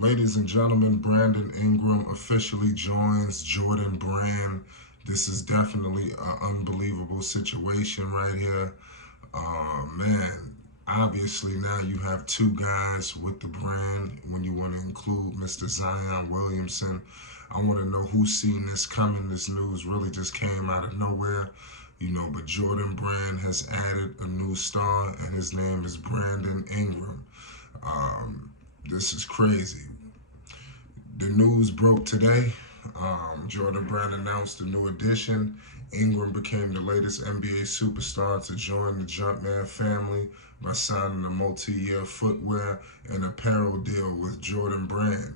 Ladies and gentlemen, Brandon Ingram officially joins Jordan Brand. This is definitely an unbelievable situation right here. Man, obviously now you have two guys with the brand when you want to include Mr. Zion Williamson. I want to know who's seen this coming. This news really just came out of nowhere, but Jordan Brand has added a new star, and his name is Brandon Ingram. This is crazy. The news broke today. Jordan Brand announced a new addition. Ingram became the latest NBA superstar to join the Jumpman family by signing a multi-year footwear and apparel deal with Jordan Brand.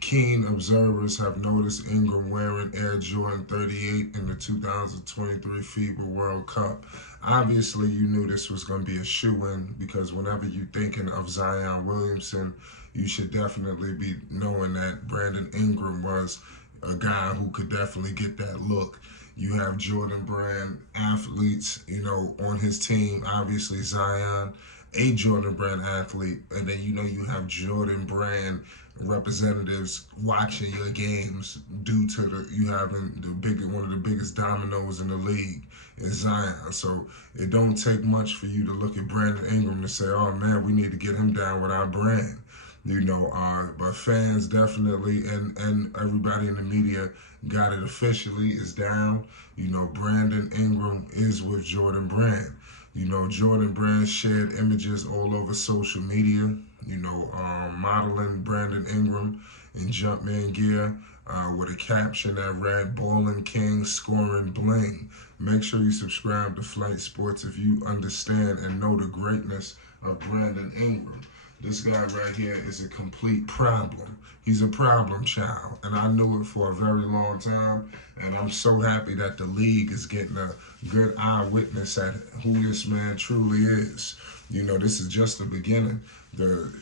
Keen observers have noticed Ingram wearing Air Jordan 38 in the 2023 FIBA World Cup. Obviously, you knew this was going to be a shoe-in because whenever you're thinking of Zion Williamson, you should definitely be knowing that Brandon Ingram was a guy who could definitely get that look. You have Jordan Brand athletes, on his team. Obviously, Zion, a Jordan Brand athlete, and then you have Jordan Brand representatives watching your games due to you having one of the biggest dominoes in the league is Zion. So it don't take much for you to look at Brandon Ingram to say, oh man, we need to get him down with our brand. But fans definitely and everybody in the media got it officially. Is down. Brandon Ingram is with Jordan Brand. Jordan Brand shared images all over social media, modeling Brandon Ingram in Jumpman gear with a caption that read, "Ballin' King scoring bling." Make sure you subscribe to Flight Sports if you understand and know the greatness of Brandon Ingram. This guy right here is a complete problem. He's a problem child, and I knew it for a very long time, and I'm so happy that the league is getting a good eyewitness at who this man truly is. This is just the beginning. The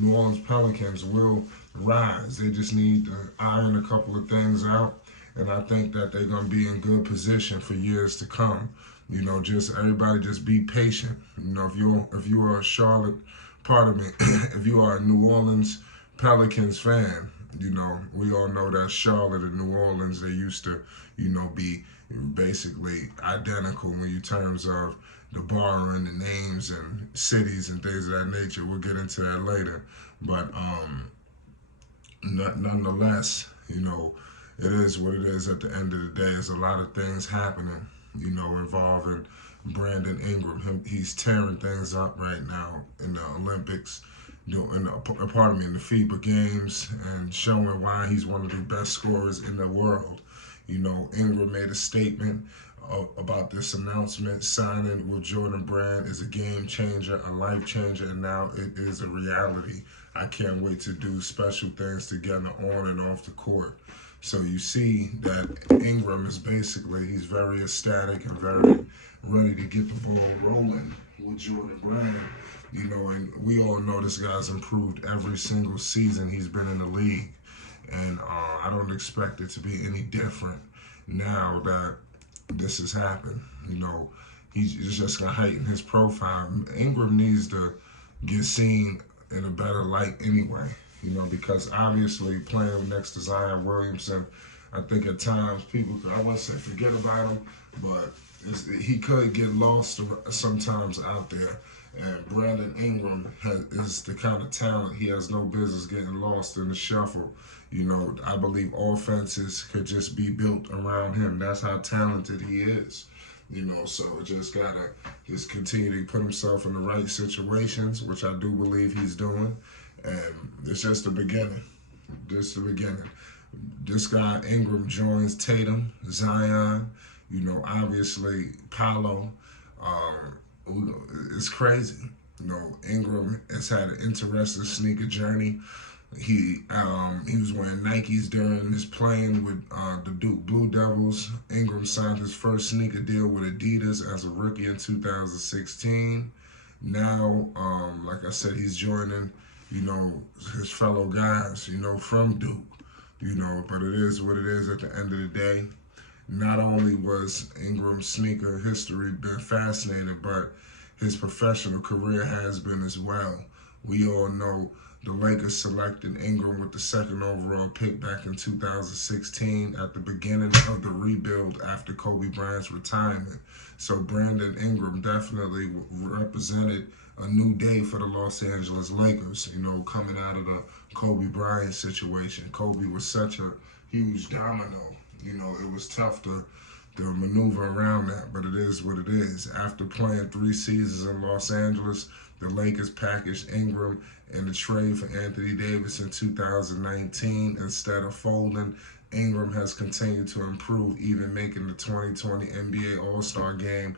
New Orleans Pelicans will rise. They just need to iron a couple of things out, and I think that they're going to be in good position for years to come. Everybody just be patient. If you are a Charlotte, if you are a New Orleans Pelicans fan, we all know that Charlotte and New Orleans, they used to, be basically identical when you terms of the borrowing the names and cities and things of that nature. We'll get into that later. But nonetheless, it is what it is at the end of the day. There's a lot of things happening, involving Brandon Ingram. He's tearing things up right now in the Olympics, in the FIBA games, and showing why he's one of the best scorers in the world. Ingram made a statement about this announcement. Signing with Jordan Brand is a game changer, a life changer, and now it is a reality. I can't wait to do special things together on and off the court. So you see that Ingram is he's very ecstatic and very ready to get the ball rolling with Jordan Brand. And we all know this guy's improved every single season he's been in the league. And I don't expect it to be any different now that this has happened. He's just going to heighten his profile. Ingram needs to get seen in a better light anyway. Because obviously playing next to Zion Williamson, I think at times people, I wouldn't say forget about him, but he could get lost sometimes out there. And Brandon Ingram is the kind of talent, he has no business getting lost in the shuffle. I believe offenses could just be built around him. That's how talented he is. So just gotta continue to put himself in the right situations, which I do believe he's doing. And it's just the beginning. This guy Ingram joins Tatum, Zion, obviously Paolo. It's crazy. Ingram has had an interesting sneaker journey. He was wearing Nikes during his playing with the Duke Blue Devils. Ingram signed his first sneaker deal with Adidas as a rookie in 2016. Now, like I said, he's joining, his fellow guys, from Duke, but it is what it is at the end of the day. Not only was Ingram's sneaker history been fascinating, but his professional career has been as well. We all know The Lakers selected Ingram with the second overall pick back in 2016 at the beginning of the rebuild after Kobe Bryant's retirement. So Brandon Ingram definitely represented a new day for the Los Angeles Lakers, coming out of the Kobe Bryant situation. Kobe was such a huge domino. It was tough to maneuver around that, but it is what it is. After playing 3 seasons in Los Angeles, the Lakers packaged Ingram in the trade for Anthony Davis in 2019. Instead of folding, Ingram has continued to improve, even making the 2020 NBA All-Star Game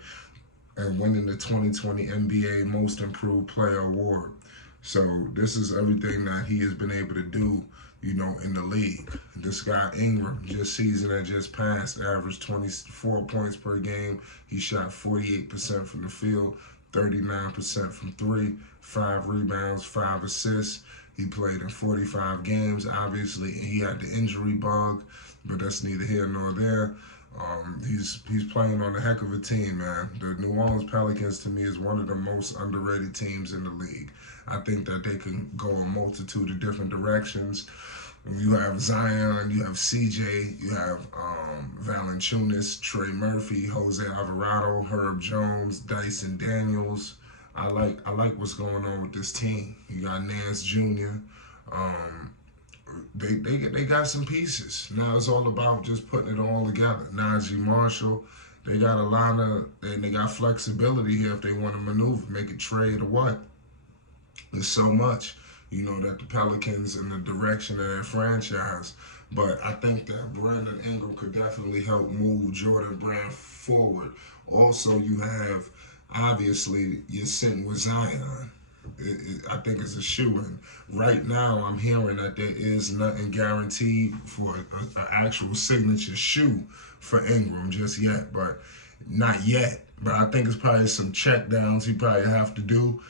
and winning the 2020 NBA Most Improved Player Award. So this is everything that he has been able to do, in the league. This guy Ingram, season that just passed, averaged 24 points per game. He shot 48% from the field, 39% from 3, 5 rebounds, 5 assists. He played in 45 games. Obviously, he had the injury bug, but that's neither here nor there. He's playing on a heck of a team, man. The New Orleans Pelicans, to me, is one of the most underrated teams in the league. I think that they can go a multitude of different directions. You have Zion, you have CJ, you have Valanciunas, Trey Murphy, Jose Alvarado, Herb Jones, Dyson Daniels. I like what's going on with this team. You got Nance Jr. They got some pieces. Now it's all about just putting it all together. Najee Marshall, they got a lot of, they got flexibility here if they want to maneuver, make a trade or what. There's so much, that the Pelicans in the direction of their franchise. But I think that Brandon Ingram could definitely help move Jordan Brand forward. Also, you have, obviously, you're sitting with Zion. I think it's a shoo-in. Right now, I'm hearing that there is nothing guaranteed for an actual signature shoe for Ingram just yet, but not yet. But I think it's probably some check downs he probably have to do,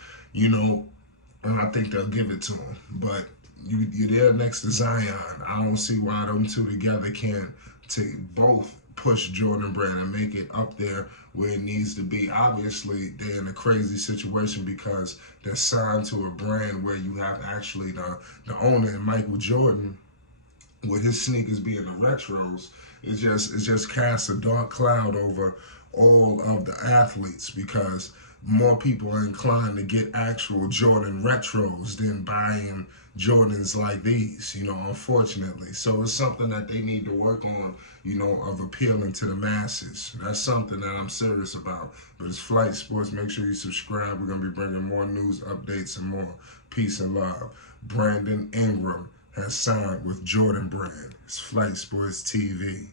and I think they'll give it to him. But you're there next to Zion. I don't see why them two together can't both push Jordan Brand and make it up there where it needs to be. Obviously, they're in a crazy situation because they're signed to a brand where you have actually the owner, Michael Jordan, with his sneakers being the retros. It just casts a dark cloud over all of the athletes because more people are inclined to get actual Jordan retros than buying Jordans like these, unfortunately. So it's something that they need to work on, of appealing to the masses. That's something that I'm serious about. But it's Flight Sports. Make sure you subscribe. We're going to be bringing more news, updates, and more. Peace and love. Brandon Ingram has signed with Jordan Brand. It's Flight Sports TV.